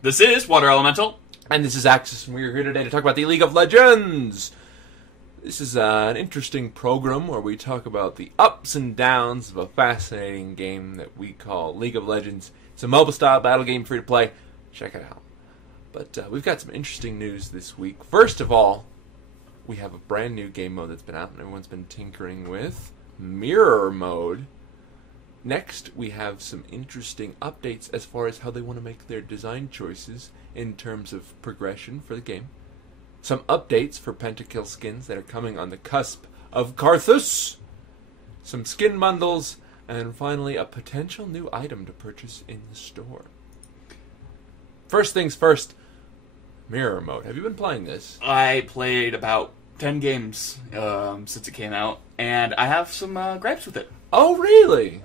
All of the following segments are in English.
This is Water Elemental. And this is Axis, and we're here today to talk about the League of Legends. This is an interesting program where we talk about the ups and downs of a fascinating game that we call League of Legends. It's a mobile-style battle game, free to play. Check it out. But we've got some interesting news this week. First of all, we have a brand new game mode that's been out and everyone's been tinkering with. Mirror mode. Next, we have some interesting updates as far as how they want to make their design choices in terms of progression for the game. Some updates for Pentakill skins that are coming on the cusp of Karthus. Some skin bundles. And finally, a potential new item to purchase in the store. First things first, Mirror mode. Have you been playing this? I played about 10 games since it came out, and I have some gripes with it. Oh, really?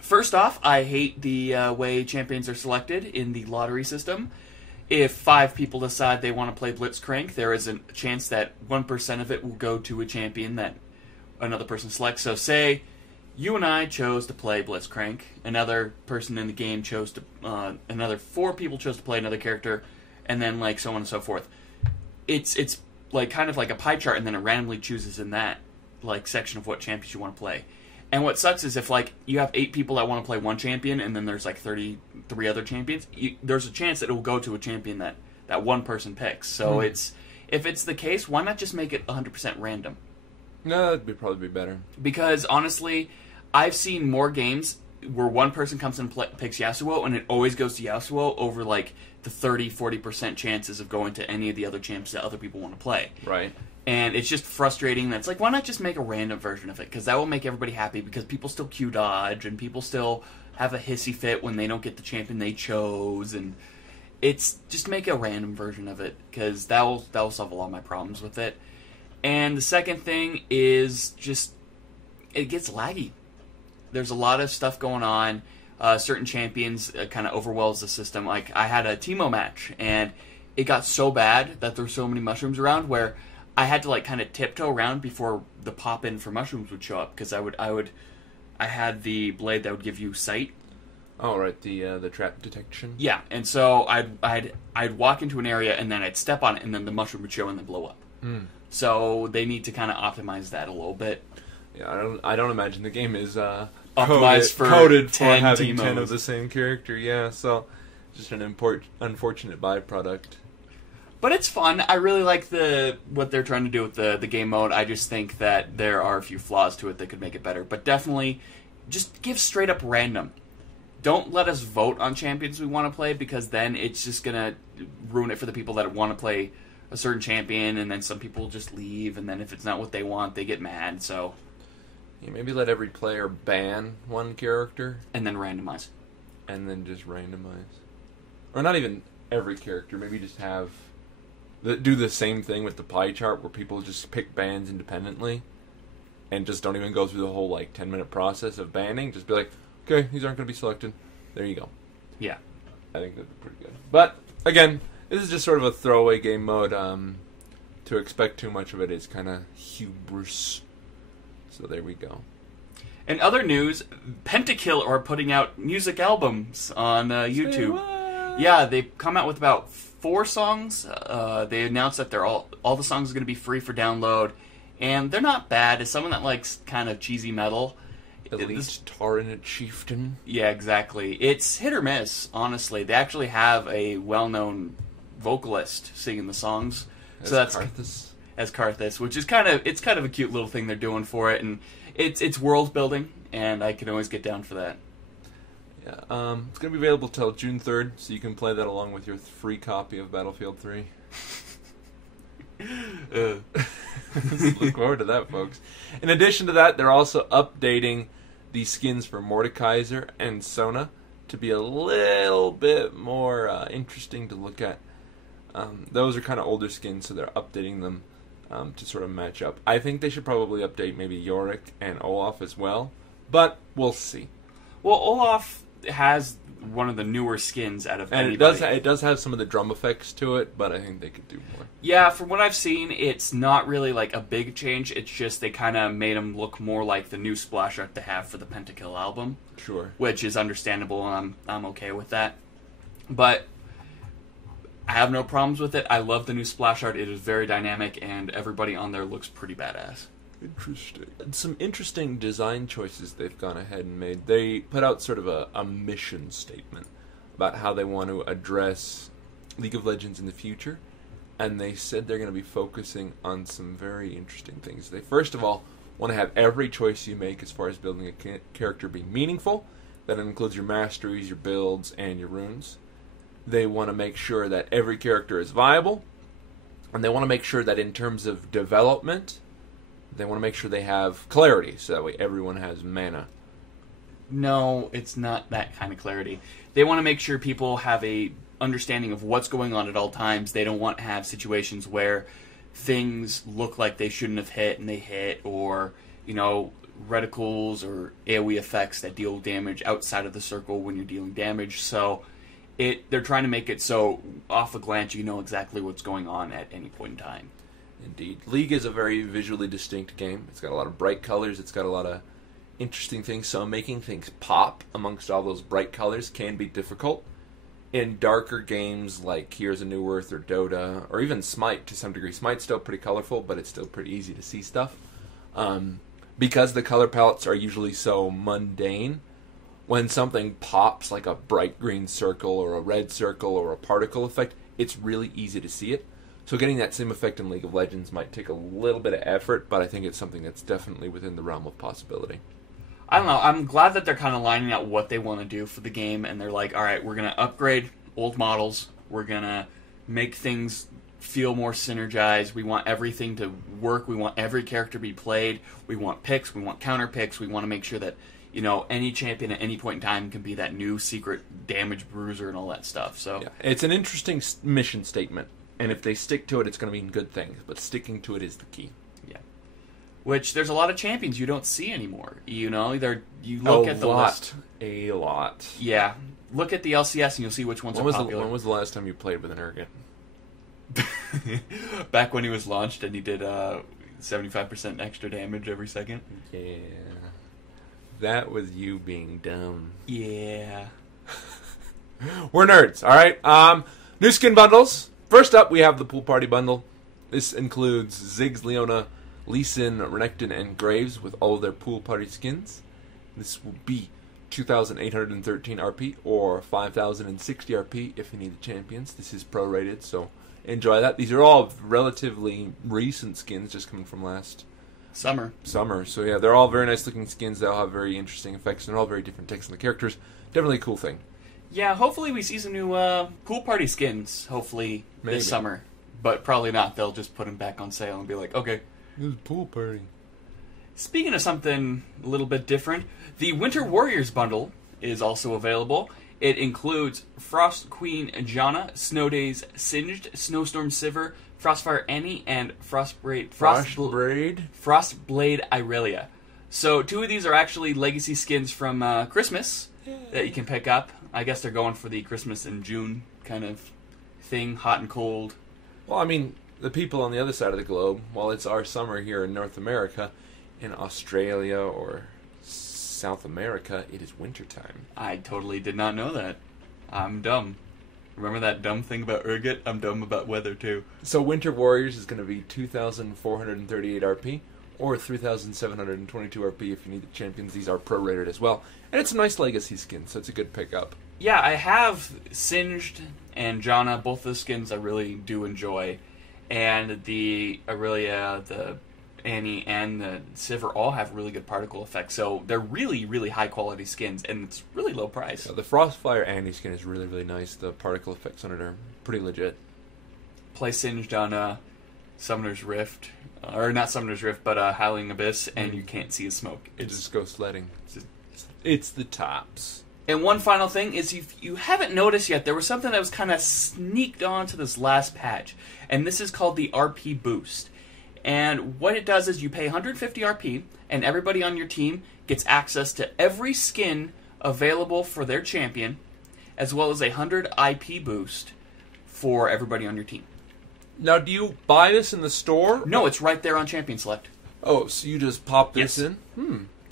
First off, I hate the way champions are selected in the lottery system. If 5 people decide they want to play Blitzcrank, there is a chance that 1% of it will go to a champion that another person selects. So say you and I chose to play Blitzcrank, another person in the game chose to, another 4 people chose to play another character, and then like so on and so forth. It's like kind of like a pie chart, and then it randomly chooses in that like section of what champions you want to play. And what sucks is if like you have 8 people that want to play one champion, and then there's like 33 other champions, there's a chance that it will go to a champion that one person picks. So if it's the case, why not just make it 100% random? No, that'd probably be better. Because honestly, I've seen more games where one person comes and picks Yasuo, and it always goes to Yasuo over like the 30-40% chances of going to any of the other champs that other people want to play. Right. And it's just frustrating. That's like, why not just make a random version of it? Because that will make everybody happy, because people still Q dodge, and people still have a hissy fit when they don't get the champion they chose, and it's just make a random version of it, because that will solve a lot of my problems with it. And the second thing is just, it gets laggy. There's a lot of stuff going on. Certain champions kind of overwhelms the system. Like, I had a Teemo match, and it got so bad that there were so many mushrooms around where I had to like kind of tiptoe around before the pop-in for mushrooms would show up, because I had the blade that would give you sight. Oh, right, the trap detection. Yeah, and so I'd walk into an area, and then I'd step on it, and then the mushroom would show and then blow up. So they need to kind of optimize that a little bit. Yeah, I don't imagine the game is optimized coded for 10 having Teemos. 10 of the same character. Yeah, so just an unfortunate byproduct. But it's fun. I really like what they're trying to do with the game mode. I just think that there are a few flaws to it that could make it better. But definitely, just give straight up random. Don't let us vote on champions we want to play, because then it's just going to ruin it for the people that want to play a certain champion, and then some people just leave, and then if it's not what they want, they get mad. So Yeah, maybe let every player ban one character. And then randomize. And then just randomize. Or not even every character, maybe just have... do the same thing with the pie chart where people just pick bans independently and just don't even go through the whole like 10-minute process of banning. Just be like, okay, these aren't going to be selected. There you go. Yeah. I think that'd be pretty good. But, again, this is just sort of a throwaway game mode. To expect too much of it is kind of hubris. So there we go. In other news, Pentakill are putting out music albums on YouTube. Yeah, they've come out with about 4 songs. They announced that they're all the songs are going to be free for download, and they're not bad. As someone that likes kind of cheesy metal, Elite Tauren Chieftain. Yeah, exactly. It's hit or miss, honestly. They actually have a well-known vocalist singing the songs. So that's Karthus. As Karthus, which is kind of a cute little thing they're doing for it, and it's world building, and I can always get down for that. Yeah, it's going to be available till June 3rd, so you can play that along with your free copy of Battlefield 3. Look forward to that, folks. In addition to that, they're also updating the skins for Mordekaiser and Sona to be a little bit more interesting to look at. Those are kind of older skins, so they're updating them to sort of match up. I think they should probably update maybe Yorick and Olaf as well, but we'll see. Well, Olaf has one of the newer skins out of anybody. And it does have some of the drum effects to it, but I think they could do more. Yeah, from what I've seen, it's not really like a big change. It's just they kind of made him look more like the new splash art they have for the Pentakill album. Sure. Which is understandable, and I'm okay with that. But I have no problems with it. I love the new splash art. It is very dynamic, and everybody on there looks pretty badass. Interesting. Some interesting design choices they've gone ahead and made. They put out sort of a mission statement about how they want to address League of Legends in the future, and they said they're going to be focusing on some very interesting things. They first of all want to have every choice you make as far as building a character be meaningful. That includes your masteries, your builds, and your runes. They want to make sure that every character is viable, and they want to make sure that in terms of development, they want to make sure they have clarity, so that way everyone has mana. No, it's not that kind of clarity. They want to make sure people have a understanding of what's going on at all times. They don't want to have situations where things look like they shouldn't have hit and they hit, or, reticles or AoE effects that deal damage outside of the circle when you're dealing damage. So they're trying to make it so off a glance you know exactly what's going on at any point in time. Indeed. League is a very visually distinct game. It's got a lot of bright colors. It's got a lot of interesting things. So making things pop amongst all those bright colors can be difficult. In darker games like Here's a New Earth or Dota, or even Smite to some degree. Smite's still pretty colorful, but it's still pretty easy to see stuff. Because the color palettes are usually so mundane, when something pops like a bright green circle or a red circle or a particle effect, it's really easy to see it. So getting that same effect in League of Legends might take a little bit of effort, but I think it's something that's definitely within the realm of possibility. I don't know. I'm glad that they're kind of lining out what they want to do for the game, and they're like, all right, we're going to upgrade old models. We're going to make things feel more synergized. We want everything to work. We want every character to be played. We want picks. We want counter picks. We want to make sure that, any champion at any point in time can be that new secret damage bruiser and all that stuff. So yeah, it's an interesting mission statement, and if they stick to it, it's going to mean good things, but sticking to it is the key. Which there's a lot of champions you don't see anymore. You look at the list. A lot. Yeah. Look at the LCS and you'll see which ones are popular. When was the last time you played with an Urgot? Back when he was launched and he did 75% extra damage every second. Yeah. That was you being dumb. Yeah. We're nerds, alright? New skin bundles. First up, we have the Pool Party bundle. This includes Ziggs, Leona, Lee Sin, Renekton, and Graves with all of their Pool Party skins. This will be 2,813 RP or 5,060 RP if you need the champions. This is prorated, so enjoy that. These are all relatively recent skins, just coming from last summer. So yeah, they're all very nice looking skins. They all have very interesting effects, and they're all very different takes on the characters. Definitely a cool thing. Yeah, hopefully we see some new Pool Party skins, hopefully, Maybe. This summer. But probably not. They'll just put them back on sale and be like, okay. It's Pool Party. Speaking of something a little bit different, the Winter Warriors bundle is also available. It includes Frost Queen Janna, Snow Days Singed, Snowstorm Sivir, Frostfire Annie, and Frostblade Irelia. So 2 of these are actually legacy skins from Christmas that you can pick up. I guess they're going for the Christmas in June kind of thing, hot and cold. Well, I mean, the people on the other side of the globe, while it's our summer here in North America, in Australia or South America, it is wintertime. I totally did not know that. I'm dumb. Remember that dumb thing about Urgot? I'm dumb about weather, too. So Winter Warriors is going to be 2,438 RP, or 3,722 RP if you need the champions. These are prorated as well. And it's a nice legacy skin, so it's a good pickup. Yeah, I have Singed and Janna. Both the skins I really do enjoy. And the Irelia, the Annie, and the Sivir all have really good particle effects. So they're really, really high-quality skins, and it's really low price. Yeah, the Frostfire Annie skin is really, really nice. The particle effects on it are pretty legit. Play Singed on Summoner's Rift. Or not Summoner's Rift, but Howling Abyss, and you can't see a smoke. It just goes sledding. It's the tops. And one final thing is, if you haven't noticed yet, there was something that was kind of sneaked onto this last patch. And this is called the RP Boost. And what it does is you pay 150 RP, and everybody on your team gets access to every skin available for their champion, as well as a 100 IP boost for everybody on your team. Now, do you buy this in the store? No, it's right there on Champion Select. Oh, so you just pop this in?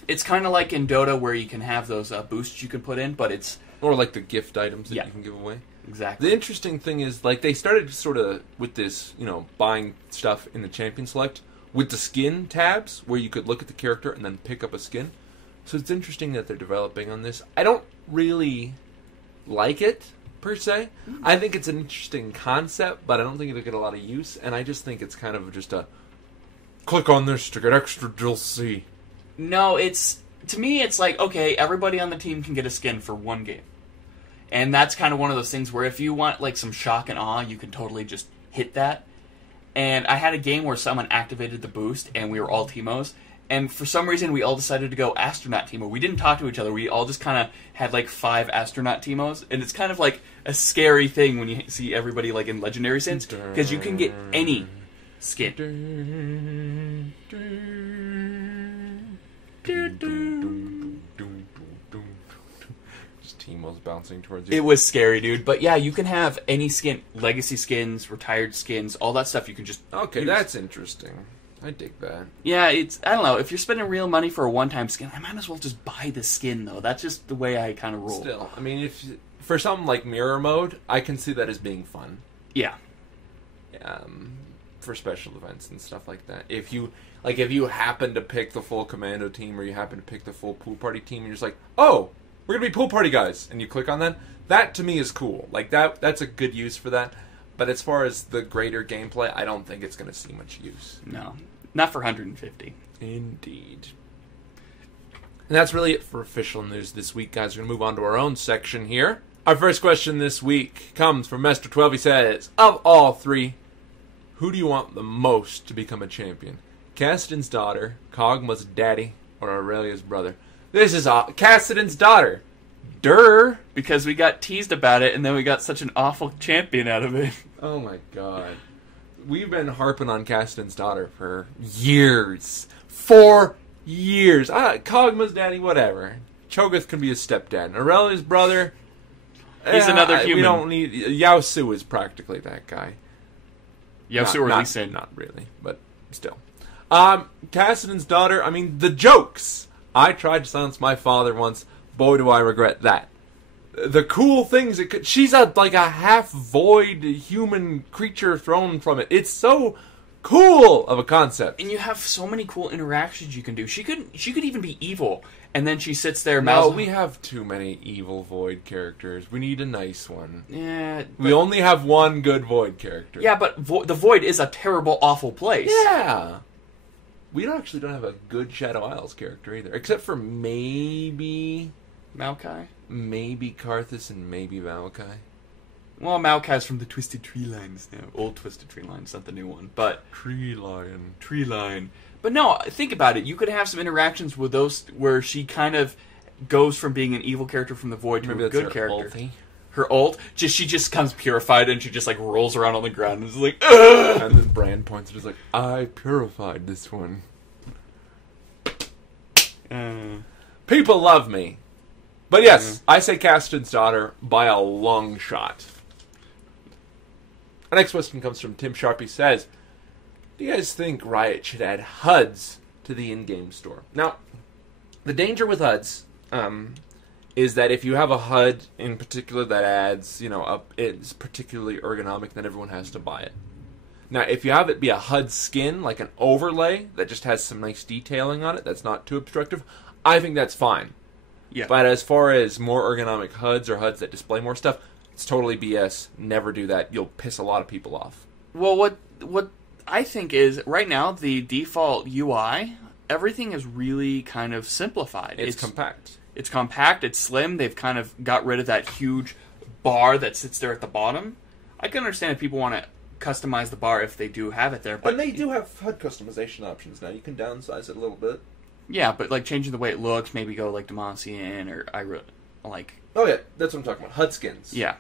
It's kind of like in Dota where you can have those boosts you can put in, but it's... Or like the gift items that you can give away? exactly. The interesting thing is, like, they started sort of with this, buying stuff in the Champion Select with the skin tabs, where you could look at the character and then pick up a skin. So it's interesting that they're developing on this. I don't really like it, per se. I think it's an interesting concept, but I don't think it'll get a lot of use, and I just think it's kind of just a click on this to get extra DLC. No, to me, it's like, okay, everybody on the team can get a skin for one game. And that's kind of one of those things where if you want, like, some shock and awe, you can totally just hit that. And I had a game where someone activated the boost, and we were all Teemos. And for some reason, we all decided to go Astronaut Teemo. We didn't talk to each other. We all just kind of had, like, 5 Astronaut Teemos. And it's kind of like a scary thing when you see everybody, like, in Legendary Sins. Because you can get any skin. Just Teemos bouncing towards you. It was scary, dude. But yeah, you can have any skin. Legacy skins, retired skins, all that stuff you can just Okay, use. That's interesting. I dig that. Yeah, I don't know. If you're spending real money for a one-time skin, I might as well just buy the skin, though. That's just the way I kind of roll. Still, I mean, for something like Mirror Mode, I can see that as being fun. Yeah. For special events and stuff like that. If you happen to pick the full Commando team, or you happen to pick the full Pool Party team, and you're just like, oh, we're going to be Pool Party guys, and you click on that, that to me is cool. Like, that's a good use for that. But as far as the greater gameplay, I don't think it's going to see much use. No. Not for 150. Indeed. And that's really it for official news this week, guys. We're going to move on to our own section here. Our first question this week comes from Mester12. He says, of all 3, who do you want the most to become a champion? Cassidy's daughter, Kog'Maw's daddy, or Aurelia's brother? This is Cassidy's daughter. Durr. Because we got teased about it, and then we got such an awful champion out of it. Oh my god. We've been harping on Cassidy's daughter for years. 4 years. Kog'Maw's daddy, whatever. Cho'Gath can be his stepdad. Aurelia's brother... He's another human. We don't need... Yao Su is practically that guy. Yao Su or Lee Sin. Not really, but still. Cassidy's daughter, I mean, the jokes. I tried to silence my father once. Boy, do I regret that. The cool things she's like a half-void human creature thrown from it. It's so cool of a concept. And you have so many cool interactions you can do. She could even be evil, and then she sits there. No, we have too many evil void characters. We need a nice one. Yeah, we only have one good void character. Yeah, but the void is a terrible, awful place. Yeah. We don't have a good Shadow Isles character either, except for maybe Maokai. Maybe Karthus and maybe Maokai. Well, Maokai's from the Twisted Tree lines now. Old Twisted Tree lines, not the new one. But Tree Line. But no, think about it. You could have some interactions with those where she kind of goes from being an evil character from the Void to a good character. Ulti. Her ult, she just comes purified and she just like rolls around on the ground and is like, ugh! And then Bran points and is like, I purified this one. People love me. But yes, I say Cassidy's daughter by a long shot. Our next question comes from Tim Sharp. He says, do you guys think Riot should add HUDs to the in-game store? Now, the danger with HUDs is that if you have a HUD in particular that adds, it's particularly ergonomic, then everyone has to buy it. Now, if you have it be a HUD skin, like an overlay that just has some nice detailing on it that's not too obstructive, I think that's fine. Yeah. But as far as more ergonomic HUDs or HUDs that display more stuff, it's totally BS. Never do that. You'll piss a lot of people off. Well, what I think is, right now, the default UI, everything is really kind of simplified. It's compact. It's compact, it's slim, they've kind of got rid of that huge bar that sits there at the bottom. I can understand if people want to customize the bar if they do have it there. But and they do have HUD customization options now. You can downsize it a little bit. Yeah, but like changing the way it looks, maybe go like Demacian or like... Oh yeah, that's what I'm talking about. HUD skins. Yeah.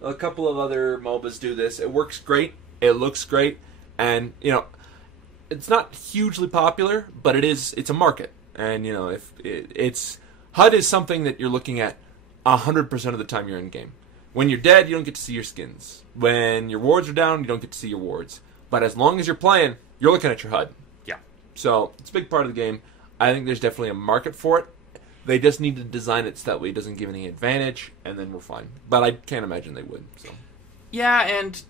A couple of other MOBAs do this. It works great. It looks great. And, it's not hugely popular, but it's a market. And, if it's... HUD is something that you're looking at 100% of the time you're in game. When you're dead, you don't get to see your skins. When your wards are down, you don't get to see your wards. But as long as you're playing, you're looking at your HUD. Yeah. So, it's a big part of the game. I think there's definitely a market for it. They just need to design it so that way it doesn't give any advantage, and then we're fine. But I can't imagine they would. So. Yeah, and,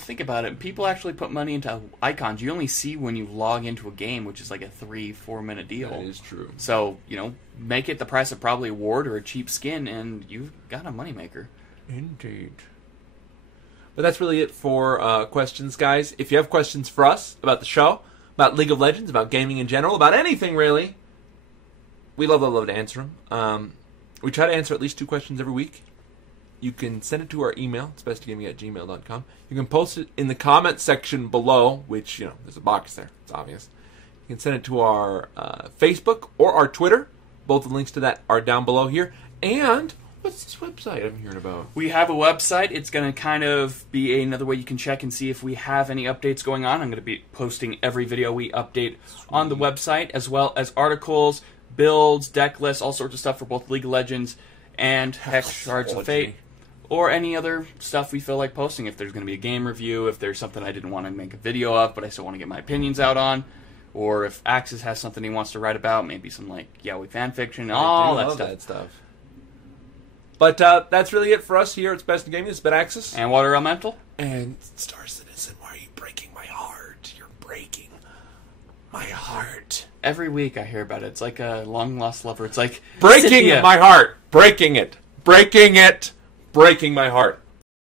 think about it. People actually put money into icons. You only see when you log into a game, which is like a 3-4 minute deal. That is true. So, make it the price of probably a ward or a cheap skin, and you've got a moneymaker. Indeed. But that's really it for questions, guys. If you have questions for us about the show, about League of Legends, about gaming in general, about anything really, we love to answer them. We try to answer at least 2 questions every week. You can send it to our email. It's bestgaming@gmail.com. You can post it in the comment section below, which, there's a box there. It's obvious. You can send it to our Facebook or our Twitter. Both the links to that are down below here. And what's this website I'm hearing about? We have a website. It's going to kind of be another way you can check and see if we have any updates going on. I'm going to be posting every video we update on the website, as well as articles, builds, deck lists, all sorts of stuff for both League of Legends and Hex Shards of Fate, or any other stuff we feel like posting. If there's going to be a game review, if there's something I didn't want to make a video of, but I still want to get my opinions out on, or if Axis has something he wants to write about, maybe some Yaoi fanfiction, all that stuff. But that's really it for us here. It's Best in Gaming. This has been Axis. And Water Elemental. And Star Citizen, why are you breaking my heart? You're breaking my heart. Every week I hear about it. It's like a long-lost lover. It's like... Breaking my heart. Breaking it. Breaking it. Breaking my heart.